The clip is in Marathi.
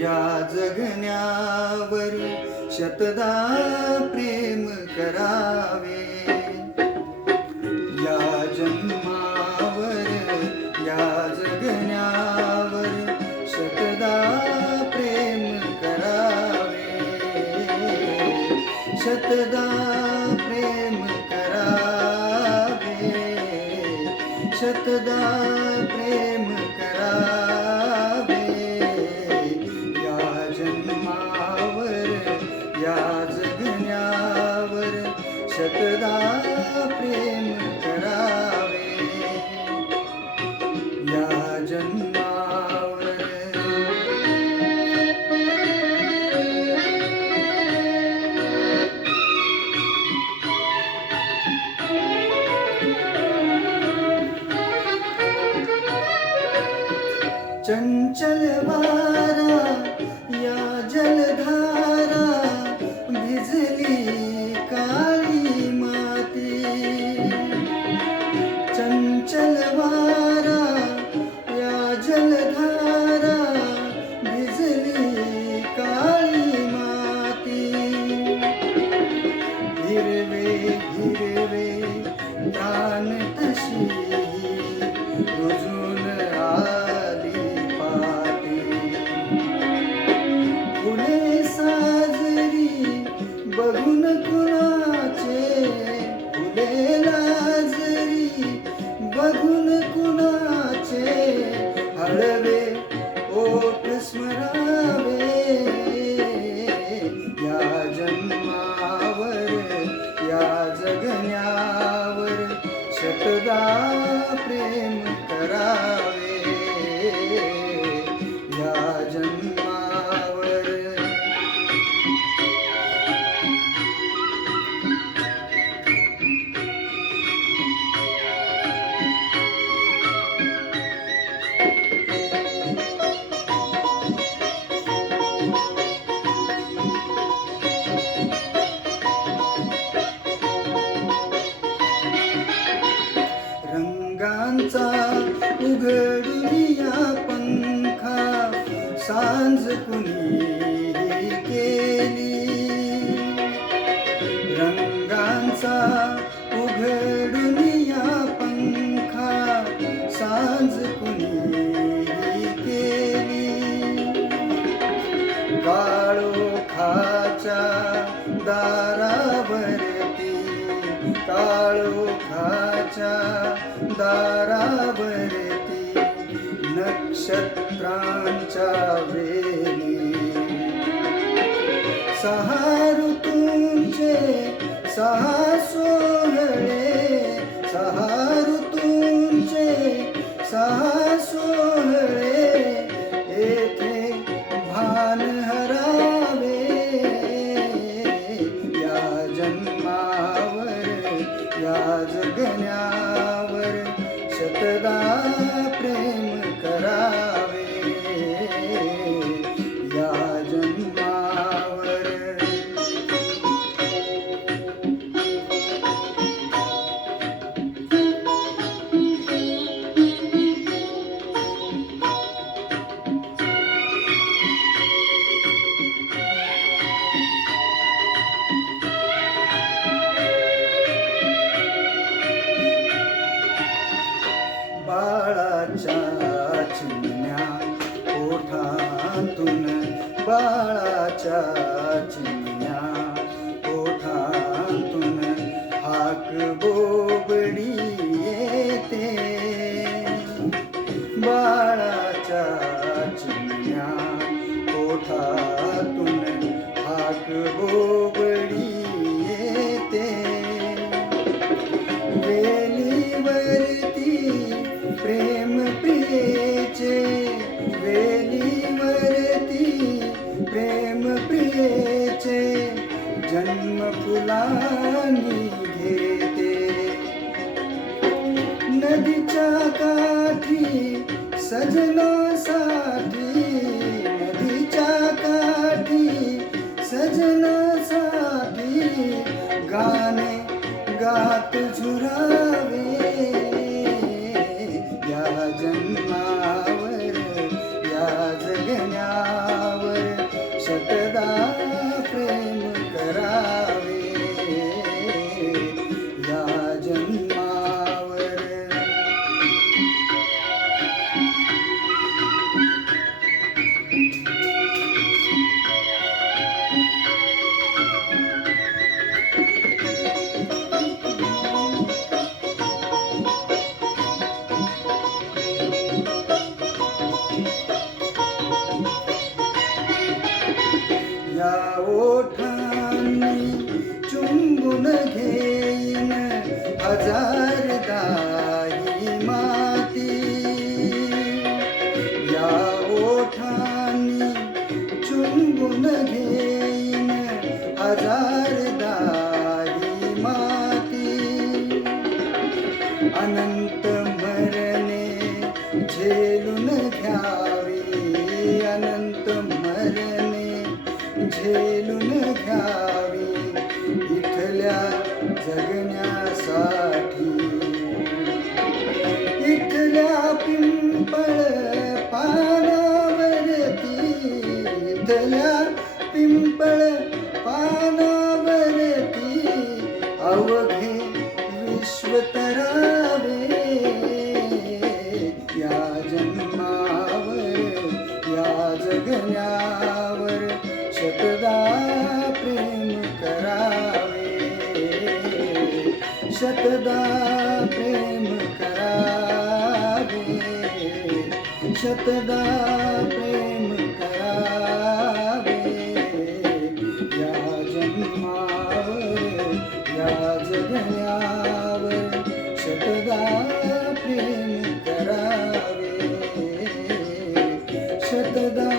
या जगण्यावर शतदा प्रेम करावे. या जन्मावर या जगण्यावर शतदा प्रेम करावे. शतदा प्रेम करावे. शतदा प्रेम करावे. या जन्मावर या जगण्यावर शतदा प्रेम करावे. या जन्मावर चंचल वारा या जलधारा भिजली काळी माती. चंचल वारा या जलधारा भिजली काळी माती. हिरवे हिरवे दान तशी रुजून आली पाती. फुले साजरी बघून कुणाचे. फुले लाजरी बघून कुणाचे. हळवे ओठ स्मरावे. या जन्मावर या जगण्यावर शतदा प्रेम करावे. या जन्मावर रंगांचा उघडूया पंखा सांज कुणी केली. रंगांचा उघडूया पंखा सांज कुणी केली. काळोखाच्या दारावरती काळोखाच्या दारावरती नक्षत्रांच्या वेली. सहा ऋतूंचे सहा सोहळे. सहा ऋतूंचे सहा सोहळे येथे भान हरावे. या जन्मावर या जगण्यावर शतदा प्रेम करावे. या जन्मावर बाळाच्या चिमण्या ओठांतून बाळाच्या चिमण्या ओठांतून हाक बोबडी येते. बाळाच्या चिमण्या ओठांतून हाक बोबडी येते. वेलीवरती प्रेम प्रियेचे. वेलीवरती प्रेम प्रियेचे जन्म फुलांनी घेते. नदीच्या काठी सजनासाठी. नदीच्या काठी सजनासाठी गाणे गात झुरावे. या जन्मावर या जगण्यावर ओठांनी चुंबून घेईन हजारदा ही माती. या ओठांनी चुंबून घेईन हजारदा ही माती. अनंत मरणे झेलून घ्यावी, अनंत मरणे झेलून घ्यावी इथल्या जगण्यासाठी. इथल्या पिंपळ पानावरती, इथल्या पिंपळ पानावरती अवघे विश्व तरावे. या जन्मावर या जगण्यावर शतदा प्रेम करावे, शतदा प्रेम करावे, शतदा प्रेम करावे. या जन्मावर या जगण्यावर शतदा प्रेम करावे, शतदा